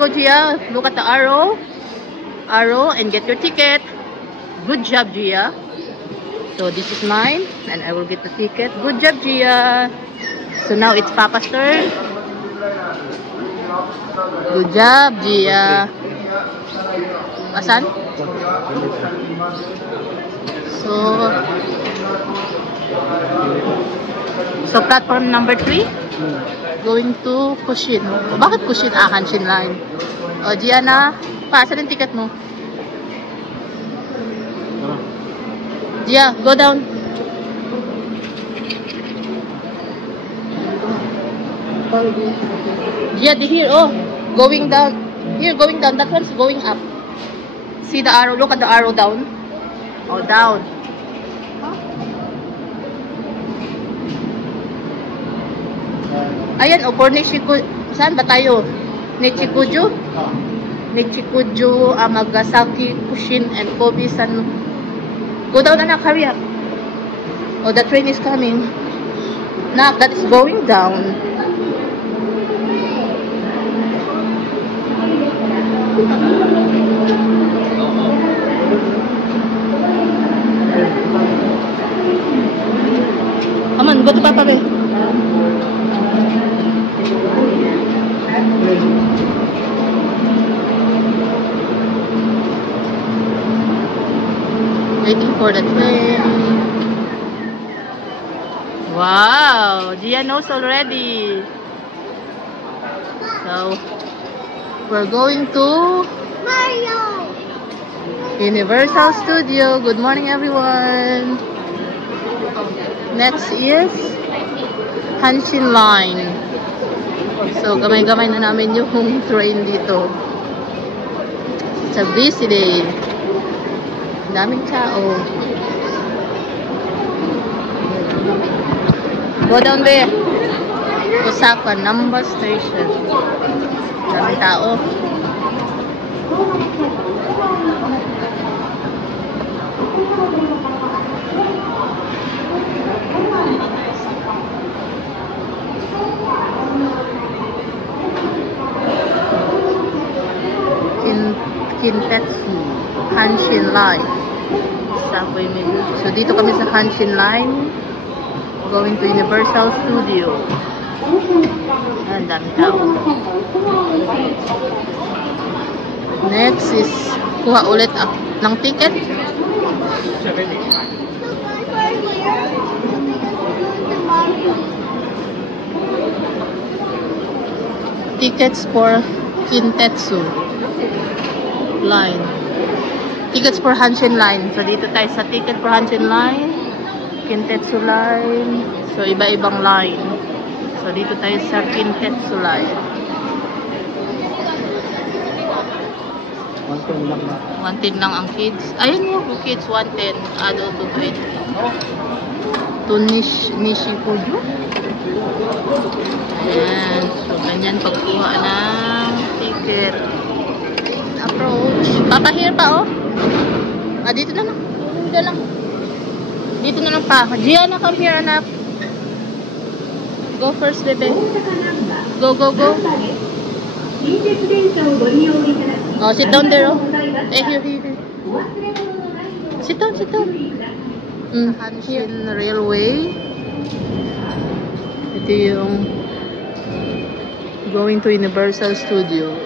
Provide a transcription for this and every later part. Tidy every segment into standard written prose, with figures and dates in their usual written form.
go, Gia. Look at the arrow. Arrow and get your ticket. Good job, Gia. So this is mine and I will get the ticket. Good job, Gia. So now it's Papa's turn. Good job, Gia. Asan? So platform number 3. Going to Kushin. Bakit Kushin? Hanshin line. O, Gianna, paasan yung ticket mo? Gia, go down. Gia, here, oh. Going down. Here, going down. That one's going up. See the arrow? Look at the arrow down. Oh, down. Ayan, o, for Nishikuju. Saan ba tayo? Nichikuju? Nichikuju, Amagasaki, Kushin, and Kobe-san. Go down, anak. Hurry up. Oh, the train is coming. Nak, that is going down. Come on, go to Papa, babe. Waiting for the train. Wow, Gia knows already. So we're going to Mario Universal Studio. Good morning, everyone. Next is Hanshin Line. So gamay-gamay na namin yung train dito. It's a busy day. Daming tao. Go down there. Osaka Namba Station. Daming tao. Kintetsu Hanshin Line. Subway Menu. So dito kami sa Hanshin Line. Going to Universal Studio. Ang dami tao. Next is kuha ulit ng ticket. Tickets for Kintetsu Line. Tickets for Hanshin Line. So dito tayo sa ticket for Hanshin Line, Kintetsu Line. So iba-ibang line. So dito tayo sa Kintetsu Line. 110 lang ang kids. Ayun mo, kids 110, adult 220. To Nishikuju. Ayan. So ganyan pagkuha ng ticket. Approach. Papa, here pa, oh. Ah, dito na lang. Dito lang. Dito na lang pa. Gianna, come here, anak. Go first, bebe. Go, go, go. Oh, sit down there, oh. Eh, here, here. Sit down, sit down. Hanshin Railway. Ito yung going to Universal Studio.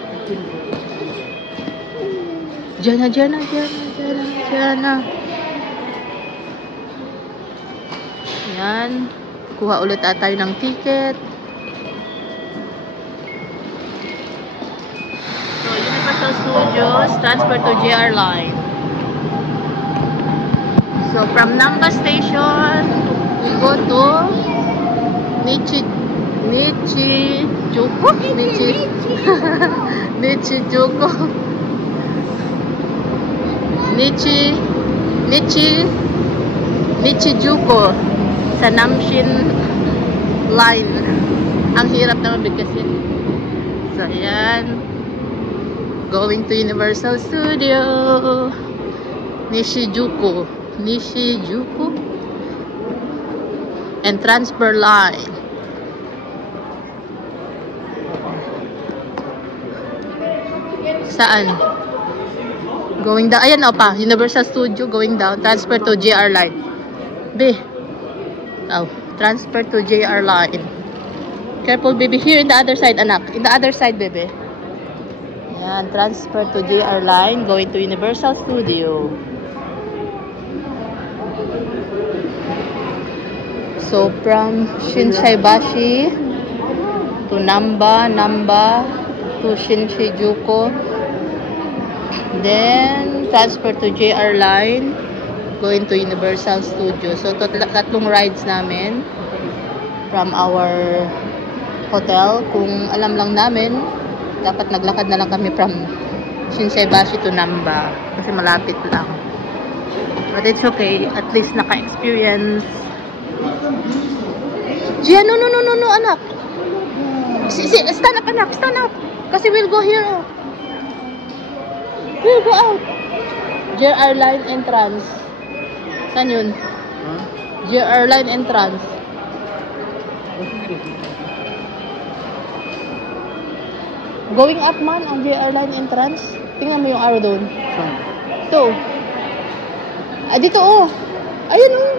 Gianna, Gianna, Gianna, Gianna, Gianna. Yan. Kuha ulit tayo ng ticket. So, Universal Studios, transfer to JR Line. So, from Namba Station, we go to Nichijuku? Nichijuku. Nichijuku sa Namshin Line. Ang hirap naman bigkasin. So, ayan. Going to Universal Studio. Nishijuku. And transfer line. Saan? Going down. Ayan o pa. Universal Studio going down. Transfer to JR Line. B. Oh. Transfer to JR Line. Careful, baby. Here in the other side, anak. In the other side, baby. Ayan. Transfer to JR Line. Going to Universal Studio. So, from Shinsaibashi to Namba to Shinjuku. Then, transfer to JR Line. Going to Universal Studio. So, tatlong rides namin from our hotel. Kung alam lang namin, dapat naglakad na lang kami from Shinsaibashi to Namba. Kasi malapit lang. But it's okay. At least naka-experience. Gia, no, anak. Stand up, anak. Stand up. Kasi we'll go here. We'll go out. JR Line entrance. Saan yun? Huh? JR Line entrance. Going up man ang JR Line entrance. Tingnan mo yung arrow doon. Ito. Ah, dito oh. Ayun oh.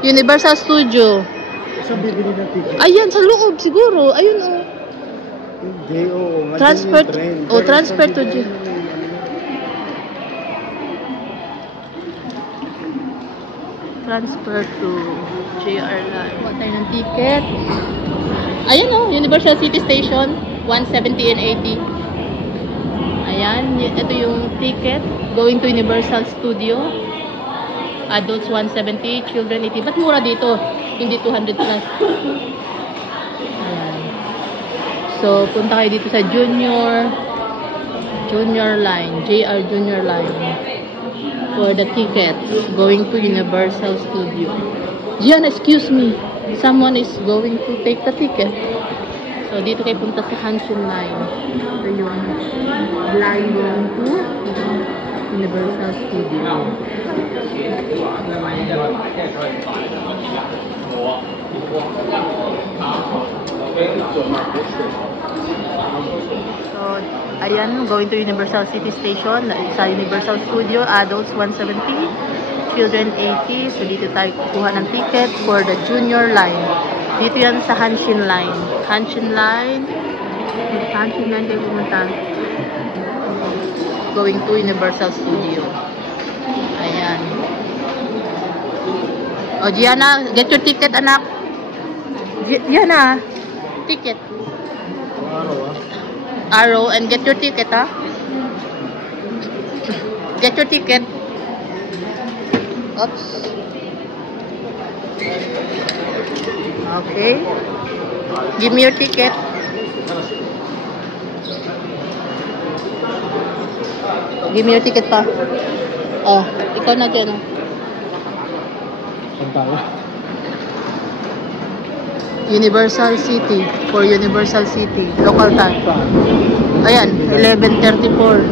Universal Studio. Saan bibili ng ticket? Ayan, sa loob siguro. Ayun oh. Hindi, oo. Transfer transfer to Transfer to JR Line. Kuha tayo ng ticket. Ayan oh, Universal City Station. 170 and 80. Ayan, ito yung ticket. Going to Universal Studio. Adults 170, children 80. Ba't mura dito? Hindi 200 plus. Ayan. So, punta kayo dito sa Junior Line. JR Junior Line. For the tickets. Going to Universal Studio. Gian, excuse me. Someone is going to take the ticket. So, dito kayo punta sa Hanshin Line. Ito yung line going to Universal Studio. So, ayan, going to Universal City Station. Sa Universal Studio, adults 170, children 80. So, dito tayo kukuha ng ticket for the Junior Line. Dito yan sa Hanshin Line. Hanshin Line tayo pumunta. Going to Universal Studio. Ayan. O, Gianna, get your ticket, anak. Gianna, ticket. Arrow, and get your ticket, ha? Get your ticket. Oops. Okay. Give me your ticket. Give me your ticket pa. Oh, ikaw na dyan. Universal City. For Universal City. Local time. Ayan, 11:34.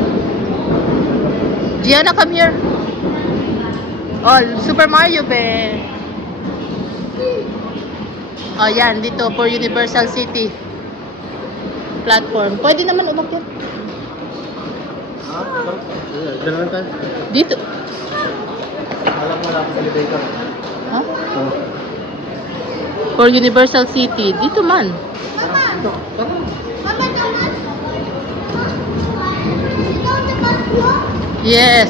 Gianna, come here. Oh, Super Mario, be. Oh, yan. Dito, for Universal City. Platform. Pwede naman umakyat. Dito. Huh? For Universal City. Dito man. Yes.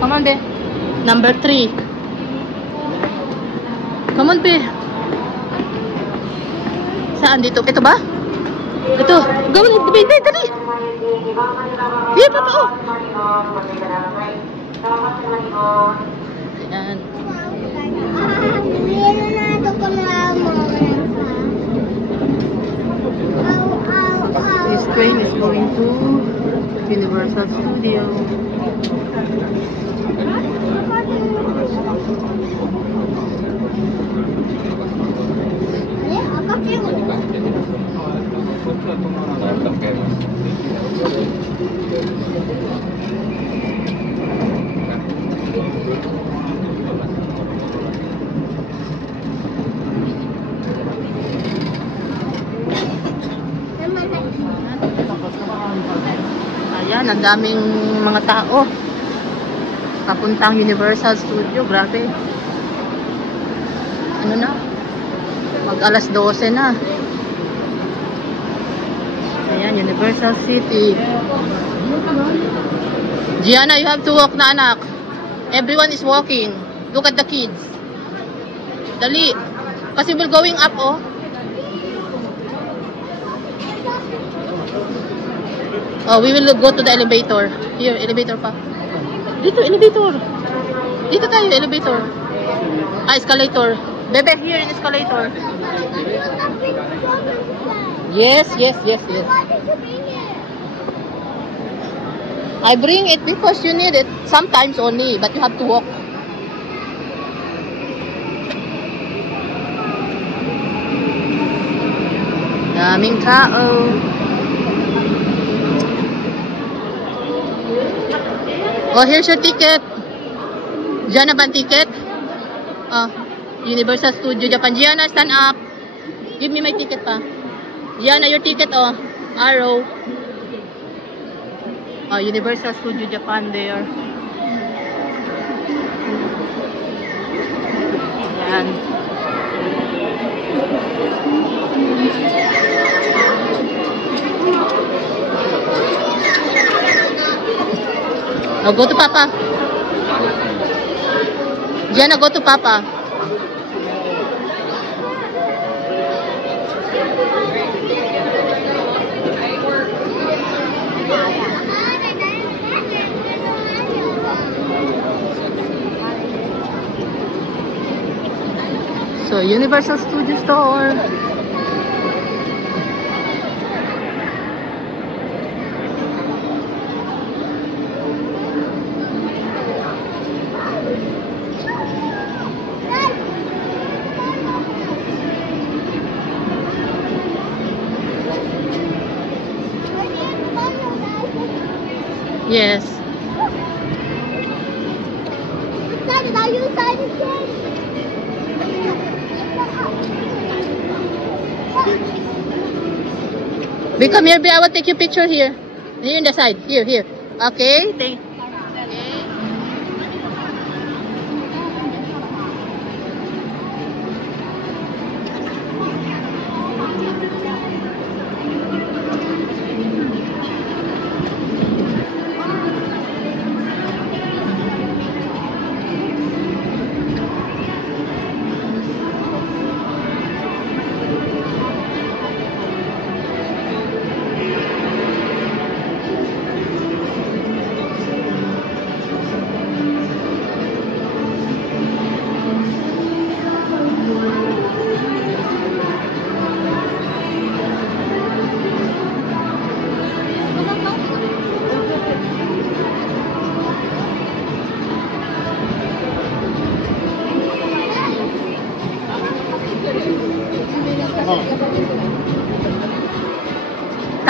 Come on, be. Number 3. Come on, be. Saan dito? Ito ba? Ito. Gawin. Dali. Di, pato. Ayan. This train is going to Universal Studio. Ayan, ang daming mga tao. Papuntang Universal Studio. Grabe. Ano na? Mag alas 12 na. Ayan, Universal City. Gianna, you have to walk na, anak. Everyone is walking. Look at the kids. Dali. Kasi we're going up, oh. Oh, we will go to the elevator. Here, elevator pa. Dito, elevator. Dito tayo, elevator. Ah, escalator. Bebe, here in escalator. Yes. I bring it because you need it. Sometimes only, but you have to walk. Daming tao. Oh, here's your ticket. Gianna, ba ticket? Oh, Universal Studio Japan. Gianna, stand up. Give me my ticket pa. Gianna, your ticket, oh. Arrow. Oh, Universal Studio Japan there. Ayan. Oh, go to Papa. Gianna, go to Papa. So, Universal Studio Store. Yes. Are you excited? Be, come here, Be. I will take your picture here. Here in the side. Here. Okay. Okay.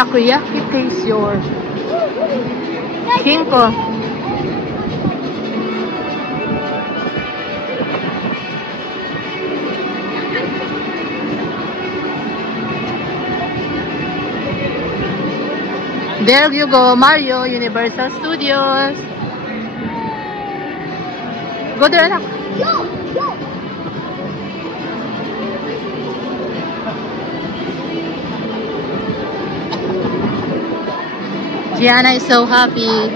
Takoyaki taste your Kinko. There you go, Mario, Universal Studios. Go there, anak. Gianna is so happy.